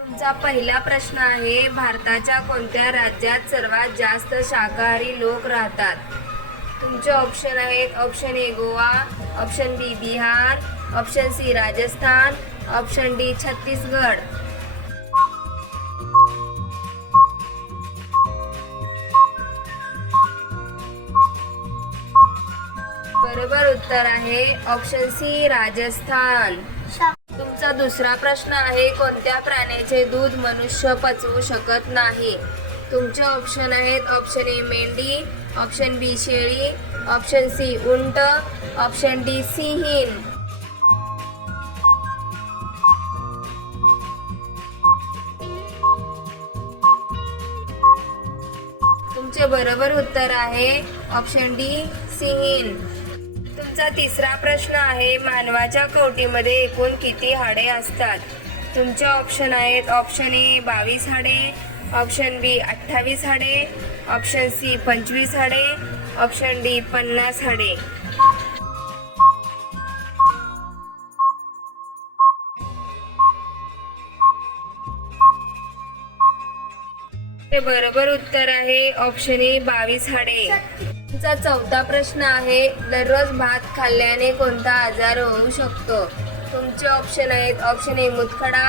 तुमचा पहिला प्रश्न आहे, भारताच्या कोणत्या राज्यात सर्वात जास्त शाकाहारी लोक राहतात? तुमचे ऑप्शन आहेत option A Goa, option B Bihar, option C Rajasthan, option D Chhattisgarh. बरोबर उत्तर आहे ऑप्शन सी राजस्थान. तुमचा दुसरा प्रश्न आहे, कोणत्या प्राण्याचे दूध मनुष्य पचवू शकत नाही? तुमचे ऑप्शन आहेत ऑप्शन ए मेंढी, ऑप्शन बी शेळी, ऑप्शन सी उंट, ऑप्शन डी सिंहीण. तुमचे बरोबर उत्तर आहे ऑप्शन डी सिंहीण. तुमचा तिसरा प्रश्न आहे, मानवाच्या कवटीमध्ये एकूण किती हाडे असतात? तुमचे ऑप्शन आहेत ऑप्शन ए 22 हाडे, ऑप्शन बी 28 हाडे, ऑप्शन सी 25 हाडे, ऑप्शन डी 50 हाडे. ते बरोबर उत्तर आहे ऑप्शन ए 22 हाडे. तुमचा चौथा प्रश्न आहे, दररोज भात खाल्ल्याने कोणता आजार होऊ शकतो? तुमचे ऑप्शन आहेत ऑप्शन ए मूतखडा,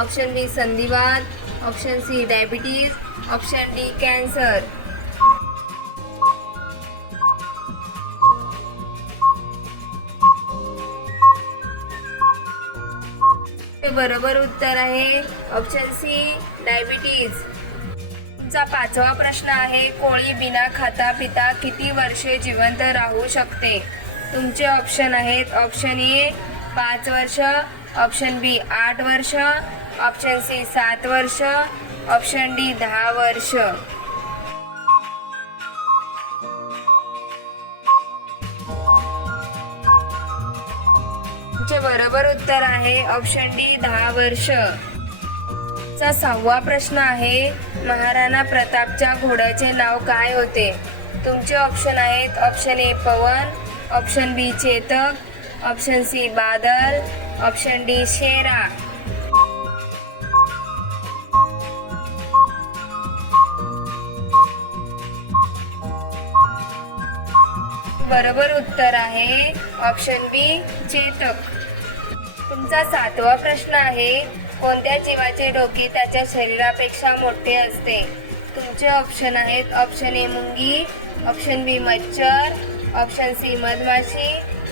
ऑप्शन बी संधिवात, option C diabetes, option D cancer. ते बरोबर उत्तर आहे ऑप्शन सी डायबिटीज. तुमचा पाचवा प्रश्न आहे, कोळी बिना खाता पिता किती वर्षे जिवंत राहू शकते? तुमचे ऑप्शन आहेत ऑप्शन ए 5 वर्ष, ऑप्शन बी 8 वर्ष, ऑप्शन सी 7 वर्ष, ऑप्शन डी 10 वर्ष. तुमचे बरोबर उत्तर आहे ऑप्शन डी 10 वर्ष. चा सहावा प्रश्न आहे, महाराणा प्रतापच्या घोड्याचे नाव काय होते? तुमचे ऑप्शन आहेत option A Pawan, option B Chetak, option C Badal, option D Shera. बरोबर उत्तर आहे ऑप्शन बी चेतक. तुमचा सातवा प्रश्न आहे, कोणत्या जीवाचे डोके त्याच्या शरीरापेक्षा मोठे असते? तुमचे ऑप्शन आहेत ऑप्शन ए मुंगी, ऑप्शन बी मच्छर, ऑप्शन सी मधमाशी,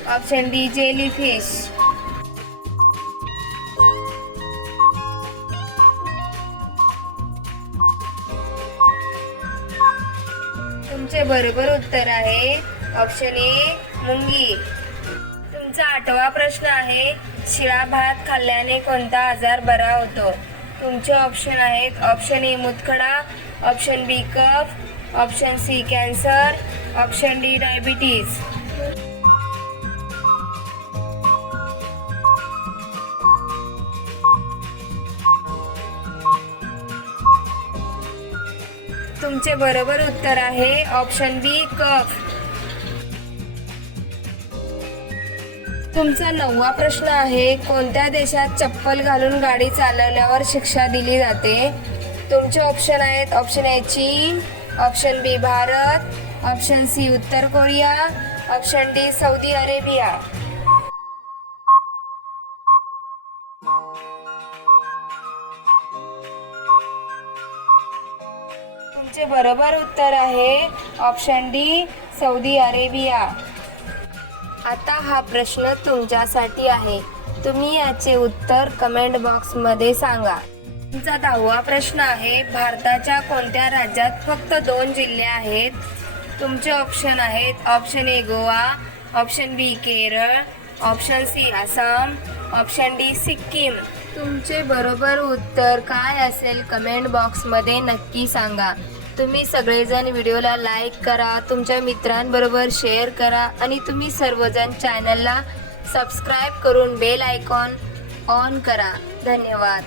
ऑप्शन डी जेलीफिश. तुमचे बरोबर उत्तर आहे ऑप्शन ए मुंगी. तुमचा आठवा प्रश्न आहे, शिळा भात खाल्ल्याने कोणता आजार बरा होतो? तुमचे ऑप्शन आहेत ऑप्शन ए मूतखडा, ऑप्शन बी कफ, option C cancer, option D diabetes. तुमचे बरोबर उत्तर आहे ऑप्शन बी कफ. तुमचा नववा प्रश्न आहे, कोणत्या देशात चप्पल घालून गाडी चालवल्यावर शिक्षा दिली जाते? तुमचे ऑप्शन आहेत ऑप्शन ए चीन, ऑप्शन बी भारत, ऑप्शन सी उत्तर Korea, option D Saudi Arabia. तुमचे बरोबर उत्तर आहे ऑप्शन डी सौदी अरेबिया. आता हा प्रश्न तुमच्यासाठी आहे, तुम्ही याचे उत्तर कमेंट बॉक्समध्ये सांगा. तुमचा 10वा प्रश्न आहे, भारताच्या कोणत्या राज्यात फक्त 2 जिल्हे आहेत? तुमचे ऑप्शन आहेत option A Goa, option B Kerala, option C Assam, option D Sikkim. तुमचे बरोबर उत्तर काय असेल कमेंट बॉक्समध्ये नक्की सांगा. तुम्ही सगळेजण व्हिडिओला लाईक करा, तुमच्या मित्रांबरोबर शेअर करा आणि तुम्ही सर्वजण चॅनलला सबस्क्राईब करून बेल आयकॉन ऑन करा. धन्यवाद.